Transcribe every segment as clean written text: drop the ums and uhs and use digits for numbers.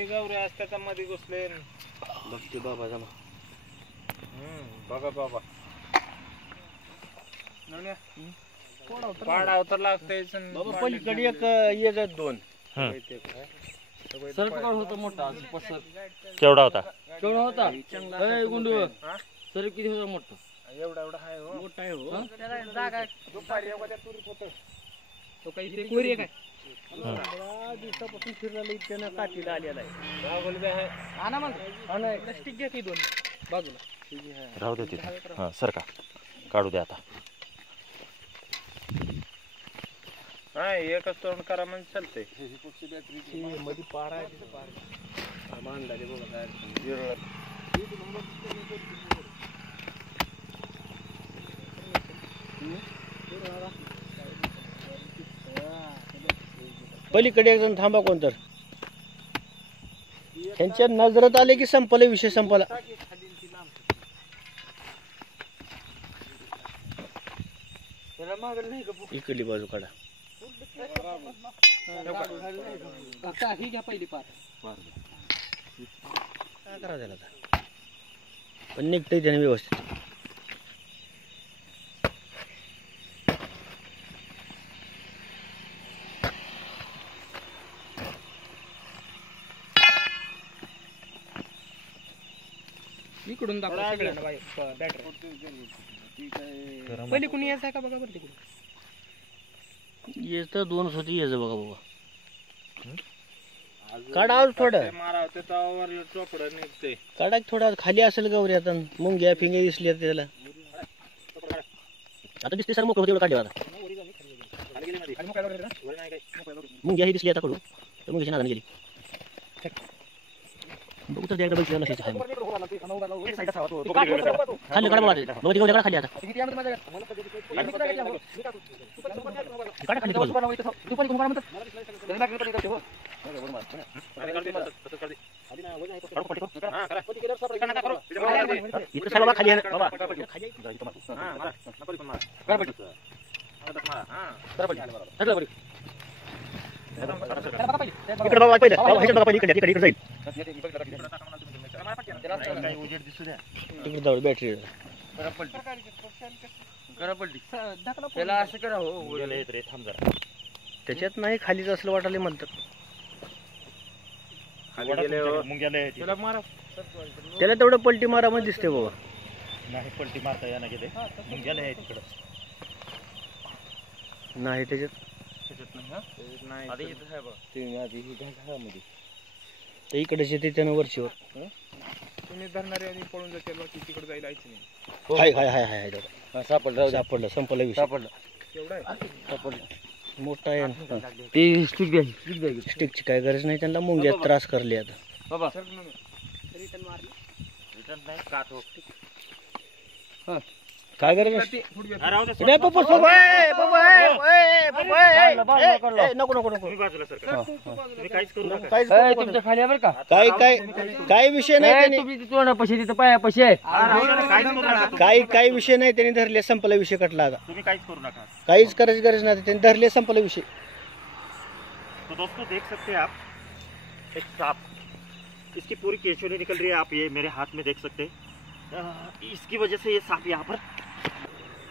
गौऱ्या असतात मध्ये घुसले बघते बाबा जमा बघा बाबा पाडा तर लागतंय पलीकडे एक येतात दोन सरपकाळ होता मोठा केवढा होता गुंडू सर किती होता मोठा एवढा आहे हो मोठा आहे हो जागा दुपारी तुरीत होतं तो काही कोरी काय दिवसापासून फिरलेला त्यानं काठीला आलेला आहे आणा मग स्टिक घ्या की दोन बाजूला राहू दे तिथे हां सर का काढू दे आता नाही एकच तोंड करा म्हणजे चालतंय मध्ये पारा आहे तिथं पारा मांडला ते बघा पलीकडे एक जण थांबा कोणतर त्यांच्या नजरात आले की संपला विषय संपला इकडली बाजू काढा ही घ्या पहिली पार काय करा त्याला पण निघतंय त्याने व्यवस्थित इकडून दाखवा सगळ्यांना बॅटर पहिले कुणी यायचं का बघा बरं तिकडून येतं दोन होती यायचं बघा बाबा काढा थोडं मारा त्यावर चोपडं निघते काढा थोडा खाली असेल गौरी आता मुंग्या फिंग्या दिसली त्याला आता दिसते सर मोकळं काढले आता मुंग्या ही दिसली आता कडू तर मुंग्याची नादाने गेली बघू तर एकदा बघितलं नसेल खाली काढा बघा बघा तिकडे खाली आता काढा खाली बाजू इकडे सगळं खाली आहे बाबा इकडे बघा पहिले बघा पहिले इकडे इकडे जाईल तिकडे जाऊ बॅटरी त्याला असं करा हो थांब जरा त्याच्यात नाही खालीच असलं वाटायला म्हणतात त्याला मारा त्याला तेवढं पलटी मारा मध्ये दिसते बाबा नाही पलटी मारता या ना गेले मुंग्याला आहे तिकडं नाही त्याच्यात तर इकडेच येते त्यानं वरचीवर तुम्ही धरणारे आणि पळून जाते बाकी तिकडे जायला यायचं नाही हाय हाय हाय हाय सापडलं सापडलं संपला विषय सापडलं एवढा आहे मोठा आहे ते स्टिक द्या स्टिकची काय गरज नाही त्यांना मुंग्या त्रास करले आता बाबा काय गरज नाही नको नको नको तुमच्या खाली आहे बरं का काय काय काय विषय नाही तुम्ही तोंडापाशी तिथं पायापाशी आहे काही विषय नाही त्यांनी धरले संपला विषय कटला आता तुम्ही काहीच करू नका काहीच करायची गरज नाही त्यांनी धरले संपला विषय तो दोस्तों देख सकते हैं आप एक सांप इसकी पूरी केचुली निकल रही है आप ये मेरे हाथ में देख सकते हैं इसकी वजह से ये सांप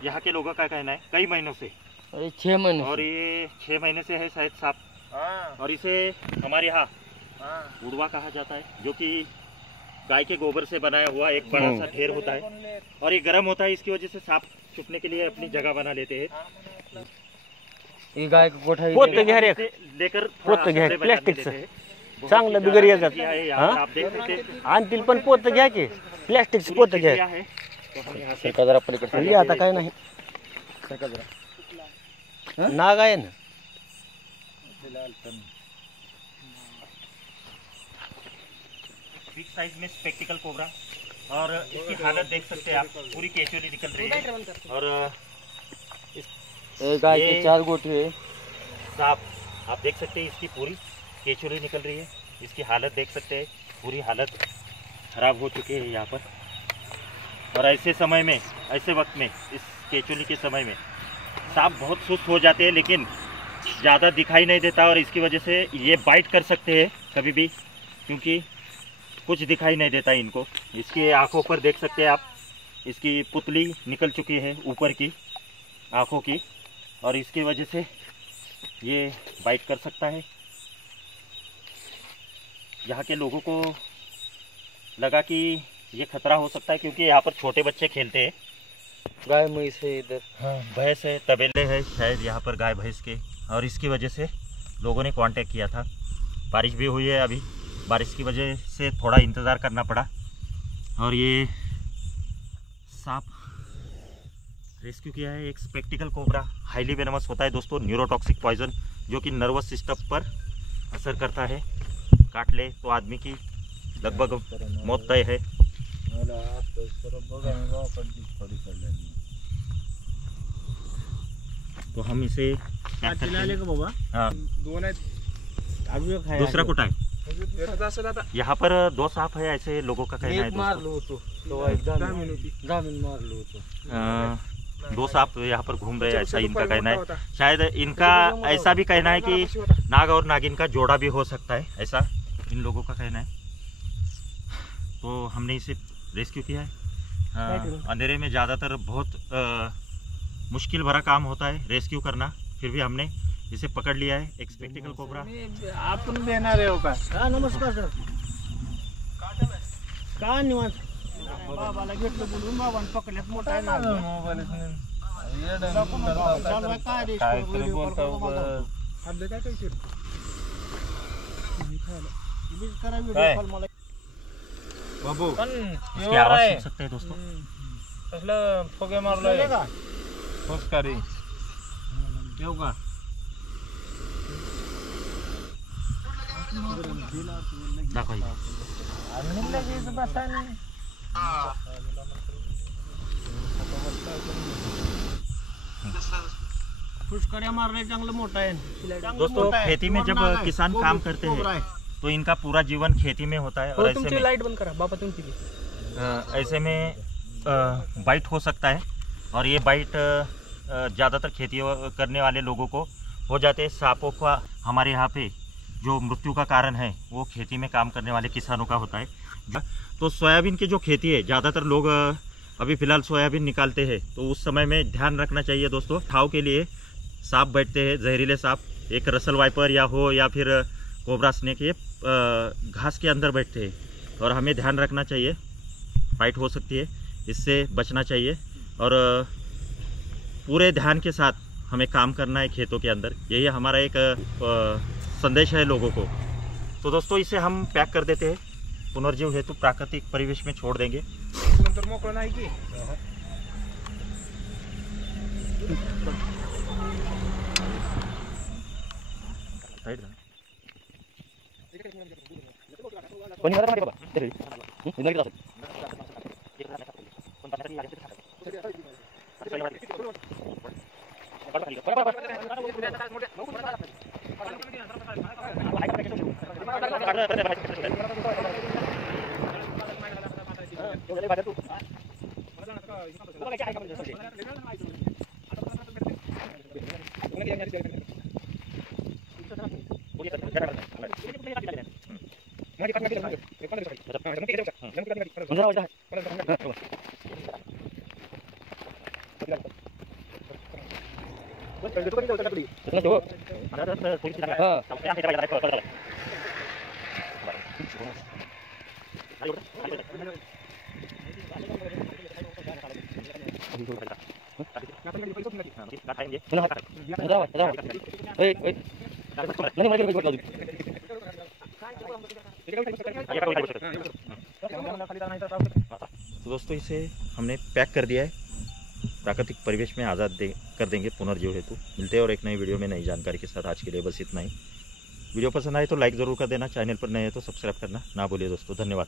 यहाँ के लोगों का कहना है कई महीनों से 6 महीने और ये 6 महीने से है शायद सांप और इसे हमारे यहाँ उड़वा कहा जाता है जो कि गाय के गोबर से बनाया हुआ एक बड़ा सा ढेर होता है और ये गर्म होता है इसकी वजह से सांप छुपने के लिए अपनी जगह बना लेते हैं ही गाय का कोठा लेकर पोत घ्या प्लॅस्टिकचं चांगलं बिगर येतात आप देख सकते हैं आणतील पण पोत घ्या की प्लॅस्टिकचं पोत घ्या है जरा पलीकडे आता काय नाही नाग आहे ना बिग साइज में स्पेक्टिकल कोबरा और इसकी हालत देख सकते हैं आप पूरी केचुली निकल रही है और गाय के 4 गोटे सांप आप देख सकते हैं इसकी पूरी केचुली निकल रही है इसकी हालत देख सकते हैं पूरी हालत खराब हो चुके हैं यहाँ पर। और ऐसे समय में, ऐसे वक्त में, इस केचुली के समय में सांप बहुत सुस्त हो जाते हैं, लेकिन ज़्यादा दिखाई नहीं देता और इसकी वजह से ये बाइट कर सकते हैं कभी भी, क्योंकि कुछ दिखाई नहीं देता इनको। इसकी आंखों पर देख सकते हैं आप, इसकी पुतली निकल चुकी है ऊपर की आंखों की, और इसकी वजह से ये बाइट कर सकता है। यहाँ के लोगों को लगा कि ये खतरा हो सकता है, क्योंकि यहाँ पर छोटे बच्चे खेलते हैं। गाय भैंस है इधर। हाँ, भैंस है, तबेले है शायद यहाँ पर गाय भैंस के, और इसकी वजह से लोगों ने कांटेक्ट किया था। बारिश भी हुई है अभी, बारिश की वजह से थोड़ा इंतज़ार करना पड़ा, और ये सांप रेस्क्यू किया है। एक स्पेक्टिकल कोबरा हाईली वेनमस होता है दोस्तों, न्यूरोटॉक्सिक पॉइजन, जो कि नर्वस सिस्टम पर असर करता है। काट ले तो आदमी की लगभग मौत तय है। तो हम इसे पैक करते हैं। हाँ, दूसरा कुटा है। यहाँ पर 2 सांप है ऐसे लोगों का कहना है मार दोस्तों। लो तो जामिन मार लो तो 2 सांप यहाँ पर घूम रहे हैं, ऐसा इनका कहना है। शायद इनका ऐसा भी कहना है कि नाग और नागिन का जोड़ा भी हो सकता है, ऐसा इन लोगों का कहना है। तो हमने इसे रेस्क्यू किया है। अंधेरे में ज़्यादातर बहुत मुश्किल भरा काम होता है रेस्क्यू करना, फिर भी हमने इसे पकड़ लिया है। एक स्पेक्टिकल कोबरा। आपण देणार आहे का? हा, नमस्कार सर. का निवांत बाबाला घेतलं बोलून, बाबांनी पकडल्यात मोठा आहे ना बाबू इसकी आवाज़ सुन सकते हैं दोस्तों। कसलं फुगे मारलोय का फुसकारी येऊ का? दाखव इथे. फुसकड्या मारणे चांगलं मोठा आहे दोस्तों, खेती में जब किसान काम करते हैं तो इनका पूरा जीवन खेती में होता है, और ऐसे में लाईट बंद करा बाबा तुमची ऐसे में बाइट हो सकता है, और ये बाइट ज़्यादातर खेती करने वाले लोगों को हो जाते हैं। सांपों का हमारे यहाँ पे जो मृत्यु का कारण है वो खेती में काम करने वाले किसानों का होता है। तो सोयाबीन की जो खेती है, ज़्यादातर लोग अभी फ़िलहाल सोयाबीन निकालते हैं, तो उस समय में ध्यान रखना चाहिए दोस्तों। ठाव के लिए सांप बैठते हैं, जहरीले सांप, एक रसल वाइपर या फिर कोबरा स्नेक, ये घास के अंदर बैठते हैं, और हमें ध्यान रखना चाहिए, फाइट हो सकती है, इससे बचना चाहिए, और पूरे ध्यान के साथ हमें काम करना है खेतों के अंदर। यही हमारा एक संदेश है लोगों को। तो दोस्तों, इसे हम पैक कर देते हैं, पुनर्जीव हेतु प्राकृतिक परिवेश में छोड़ देंगे। नंतर मोकळं नाही की तो दोस्तों, इसे हमने पैक कर दिया है, प्राकृतिक परिवेश में आज़ाद कर देंगे पुनर्जीव हेतु। मिलते हैं और एक नई वीडियो में नई जानकारी के साथ। आज के लिए बस इतना ही। वीडियो पसंद आए तो लाइक ज़रूर कर देना, चैनल पर नए हैं तो सब्सक्राइब करना ना भूलिए दोस्तों। धन्यवाद।